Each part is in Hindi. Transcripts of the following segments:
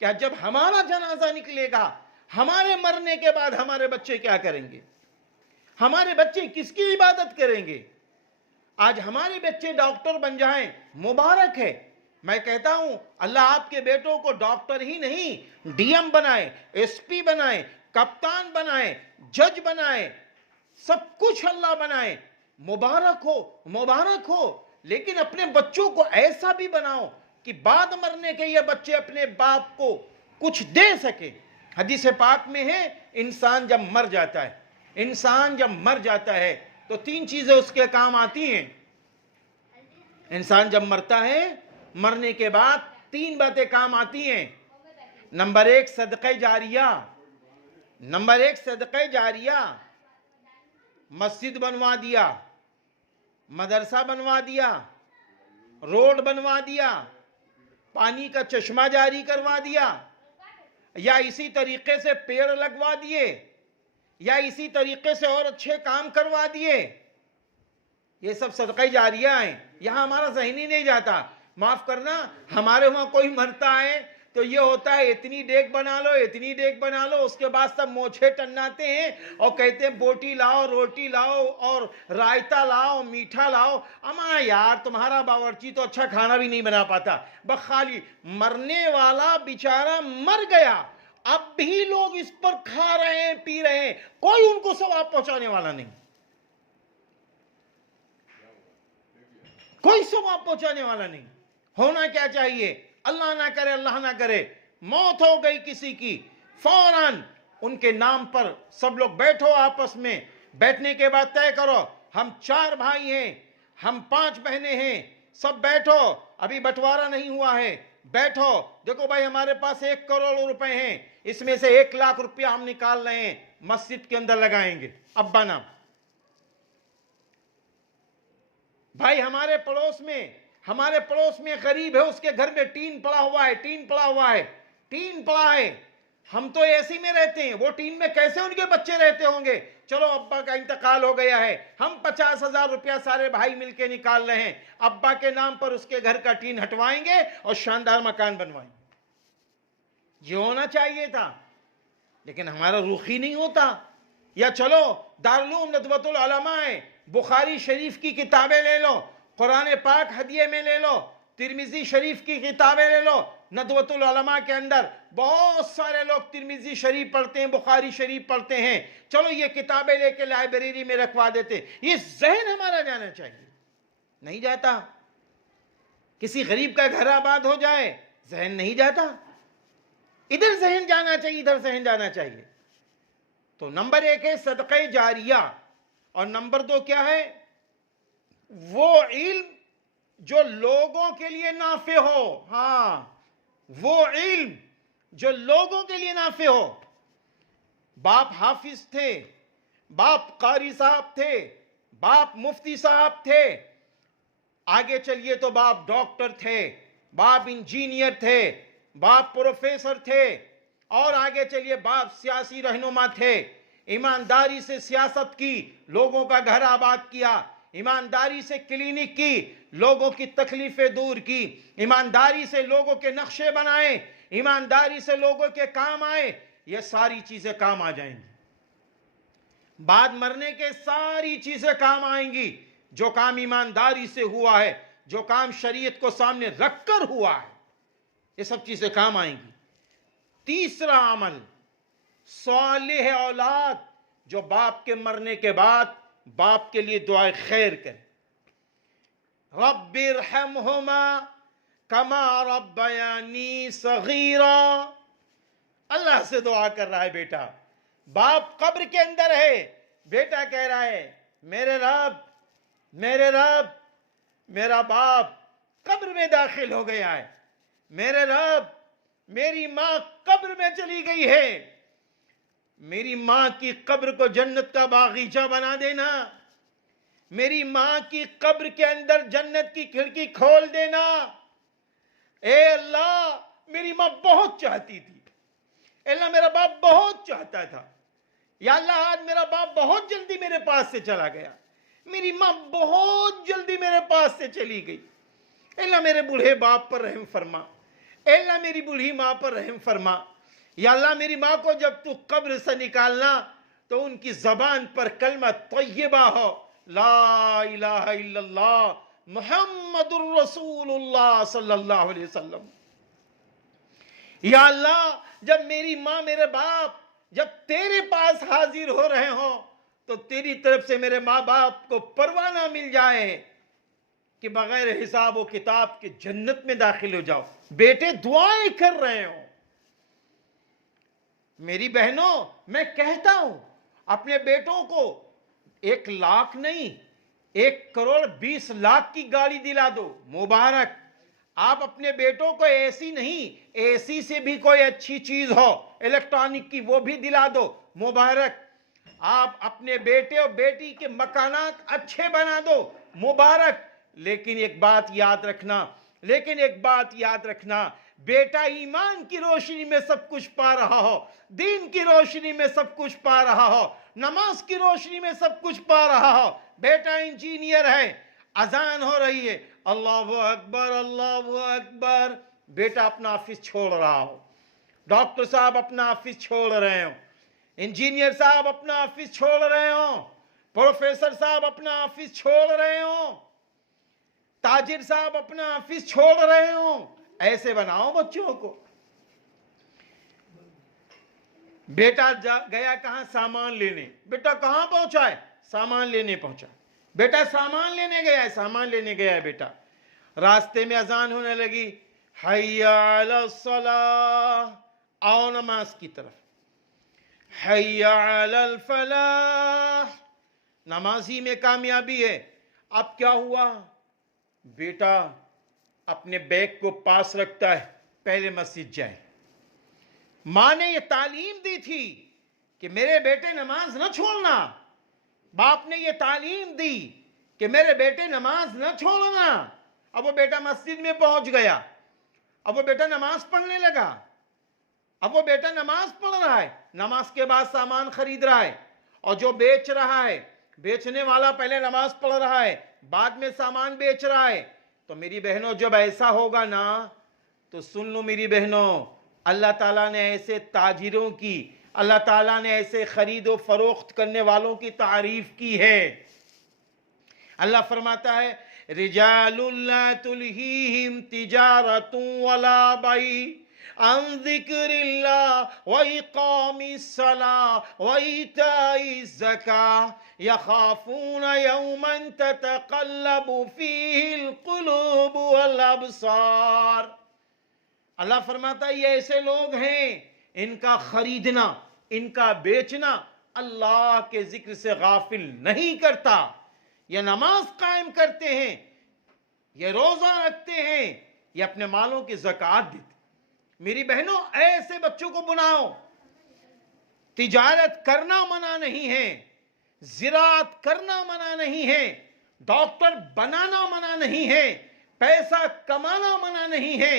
क्या जब हमारा जनाजा निकलेगा, हमारे मरने के बाद हमारे बच्चे क्या करेंगे? हमारे बच्चे किसकी इबादत करेंगे? आज हमारे बच्चे डॉक्टर बन जाएं, मुबारक है। मैं कहता हूं अल्लाह आपके बेटों को डॉक्टर ही नहीं, डीएम बनाए, एसपी बनाए, कप्तान बनाए, जज बनाए, सब कुछ अल्लाह बनाए। मुबारक हो, मुबारक हो। लेकिन अपने बच्चों को ऐसा भी बनाओ कि बाद मरने के ये बच्चे अपने बाप को कुछ दे सके। हदीस पाक में है, इंसान जब मर जाता है, इंसान जब मर जाता है तो 3 चीजें उसके काम आती हैं। इंसान जब मरता है, मरने के बाद 3 बातें काम आती हैं। नंबर 1 सदक़े जारिया, नंबर 1 सदक़े जारिया। मस्जिद बनवा दिया, मदरसा बनवा दिया, रोड बनवा दिया, पानी का चश्मा जारी करवा दिया, या इसी तरीके से पेड़ लगवा दिए, या इसी तरीके से और अच्छे काम करवा दिए। ये सब सदक़े जारिया हैं। यहां हमारा ज़हन ही नहीं जाता। माफ करना, हमारे वहां कोई मरता है तो ये होता है इतनी डेग बना लो, इतनी डेग बना लो, उसके बाद सब मोछे टन्नाते हैं और कहते हैं बोटी लाओ, रोटी लाओ और रायता लाओ, मीठा लाओ। अमा यार, तुम्हारा बावर्ची तो अच्छा खाना भी नहीं बना पाता, बस खाली मरने वाला बेचारा मर गया, अब भी लोग इस पर खा रहे हैं, पी रहे हैं, कोई उनको सवाब पहुंचाने वाला नहीं, कोई सवाब पहुंचाने वाला नहीं। होना क्या चाहिए? अल्लाह ना करे, अल्लाह ना करे, मौत हो गई किसी की, फौरन उनके नाम पर सब लोग बैठो, आपस में बैठने के बाद तय करो, हम 4 भाई हैं, हम 5 बहनें हैं, सब बैठो, अभी बंटवारा नहीं हुआ है, बैठो, देखो भाई हमारे पास 1 करोड़ रुपए हैं, इसमें से 1 लाख रुपया हम निकाल रहे हैं, मस्जिद के अंदर लगाएंगे, अब्बा नाम। भाई हमारे पड़ोस में गरीब है, उसके घर में टीन पड़ा हुआ है, टीन पड़ा है, हम तो एसी में रहते हैं, वो टीन में कैसे उनके बच्चे रहते होंगे? चलो अब्बा का इंतकाल हो गया है, हम 50,000 रुपया सारे भाई मिलके निकाल रहे हैं, अब्बा के नाम पर उसके घर का टीन हटवाएंगे और शानदार मकान बनवाएंगे। ये होना चाहिए था, लेकिन हमारा रुख ही नहीं होता। या चलो दारुल नदवतुल उलमा है, बुखारी शरीफ की किताबें ले लो, कुरान पाक हदिये में ले लो, तिरमिजी शरीफ की किताबें ले लो। नदवतुल उलमा के अंदर बहुत सारे लोग तिरमिजी शरीफ पढ़ते हैं, बुखारी शरीफ पढ़ते हैं, चलो ये किताबें लेके लाइब्रेरी में रखवा देते। ये जहन हमारा जाना चाहिए, नहीं जाता। किसी गरीब का घर आबाद हो जाए, जहन नहीं जाता, इधर जहन जाना चाहिए, इधर जहन जाना चाहिए। तो नंबर 1 है सदक़े जारिया, और नंबर 2 क्या है? वो इल्म जो लोगों के लिए नाफे हो। हाँ, वो इल्म जो लोगों के लिए नाफे हो। बाप हाफिज थे, बाप कारी साहब थे, बाप मुफ्ती साहब थे, आगे चलिए तो बाप डॉक्टर थे, बाप इंजीनियर थे, बाप प्रोफेसर थे, और आगे चलिए बाप सियासी रहनुमा थे। ईमानदारी से सियासत की, लोगों का घर आबाद किया, ईमानदारी से क्लिनिक की, लोगों की तकलीफें दूर की, ईमानदारी से लोगों के नक्शे बनाए, ईमानदारी से लोगों के काम आए। ये सारी चीजें काम आ जाएंगी, बाद मरने के सारी चीजें काम आएंगी। जो काम ईमानदारी से हुआ है, जो काम शरीयत को सामने रखकर हुआ है, ये सब चीजें काम आएंगी। तीसरा अमल, सालिह औलाद, जो बाप के मरने के बाद बाप के लिए दुआ खैर करे। रब्बिरहमहुमा कमा रब्बयानी सगीरा। अल्लाह से दुआ कर रहा है बेटा, बाप कब्र के अंदर है, बेटा कह रहा है मेरे रब, मेरे रब, मेरा बाप कब्र में दाखिल हो गया है, मेरे रब, मेरी मां कब्र में चली गई है, मेरी मां की कब्र को जन्नत का बागीचा बना देना, मेरी मां की कब्र के अंदर जन्नत की खिड़की खोल देना। ए अल्लाह, मेरी मां बहुत चाहती थी, अल्लाह मेरा बाप बहुत चाहता था, या अल्लाह आज मेरा बाप बहुत जल्दी मेरे पास से चला गया, मेरी मां बहुत जल्दी मेरे पास से चली गई, अल्लाह मेरे बूढ़े बाप पर रहम फरमा, ए अल्लाह मेरी बूढ़ी माँ पर रहम फरमा, या अल्लाह मेरी माँ को जब तू कब्र से निकालना तो उनकी जबान पर कलमा तय्यबा हो, ला इलाहा इल्लल्लाह मुहम्मदुर रसूलुल्लाह सल्लल्लाहु अलैहि वसल्लम। या अल्लाह जब मेरी माँ मेरे बाप जब तेरे पास हाजिर हो रहे हो तो तेरी तरफ से मेरे माँ बाप को परवाना मिल जाए कि बगैर हिसाब व किताब के जन्नत में दाखिल हो जाओ। बेटे दुआएं कर रहे हो। मेरी बहनों, मैं कहता हूं अपने बेटों को 1 लाख नहीं 1,20,00,000 की गाड़ी दिला दो, मुबारक। आप अपने बेटों को एसी नहीं, एसी से भी कोई अच्छी चीज हो इलेक्ट्रॉनिक की, वो भी दिला दो, मुबारक। आप अपने बेटे और बेटी के मकानात अच्छे बना दो, मुबारक। लेकिन एक बात याद रखना, बेटा ईमान की रोशनी में सब कुछ पा रहा हो, दीन की रोशनी में सब कुछ पा रहा हो, नमाज की रोशनी में सब कुछ पा रहा हो। बेटा इंजीनियर है, अजान हो रही है, अल्लाहु अकबर अल्लाहु अकबर, बेटा अपना ऑफिस छोड़ रहा हो, डॉक्टर साहब अपना ऑफिस छोड़ रहे हो, इंजीनियर साहब अपना ऑफिस छोड़ रहे हो, प्रोफेसर साहब अपना ऑफिस छोड़ रहे हो, ताजिर साहब अपना ऑफिस छोड़ रहे हो। ऐसे बनाओ बच्चों को। बेटा गया कहां? सामान लेने। बेटा कहां पहुंचा है? सामान लेने पहुंचा। बेटा सामान लेने गया है, सामान लेने गया है बेटा। रास्ते में अजान होने लगी, हय्या अलस सलाह, आओ नमाज की तरफ, हय्या अलल फलाह, नमाजी में कामयाबी है। अब क्या हुआ? बेटा अपने बैग को पास रखता है, पहले मस्जिद जाए। मां ने यह तालीम दी थी कि मेरे बेटे नमाज न छोड़ना, बाप ने यह तालीम दी कि मेरे बेटे नमाज न छोड़ना। अब वो बेटा मस्जिद में पहुंच गया, अब वो बेटा नमाज पढ़ने लगा, अब वो बेटा नमाज पढ़ रहा है, नमाज के बाद सामान खरीद रहा है, और जो बेच रहा है, बेचने वाला पहले नमाज पढ़ रहा है, बाद में सामान बेच रहा है। तो मेरी बहनों, जब ऐसा होगा ना, तो सुन लो मेरी बहनों, अल्लाह ताला ने ऐसे ताजिरों की, अल्लाह ताला ने ऐसे खरीदो फरोख्त करने वालों की तारीफ की है। अल्लाह फरमाता है, रिजालुल ला तुल्हीहिम तिजारतुन वला बै अन ज़िक्रिल्लाह व इक़ामिस सलाह व ईताइज़ ज़काह यख़ाफ़ून यौमन ततक़ल्लबु फ़ीहिल क़ुलूब वल अब्सार। अल्लाह फरमाता है, ये ऐसे लोग हैं, इनका खरीदना, इनका बेचना अल्लाह के जिक्र से गाफिल नहीं करता। ये नमाज कायम करते हैं, ये रोजा रखते हैं, ये अपने मालों की ज़कात देते। मेरी बहनों, ऐसे बच्चों को बनाओ। तिजारत करना मना नहीं है, ज़िराअत करना मना नहीं है, डॉक्टर बनाना मना नहीं है, पैसा कमाना मना नहीं है।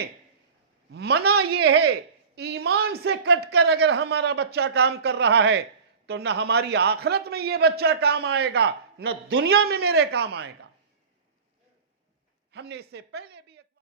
मना यह है, ईमान से कटकर अगर हमारा बच्चा काम कर रहा है तो न हमारी आखिरत में यह बच्चा काम आएगा, न दुनिया में मेरे काम आएगा। हमने इससे पहले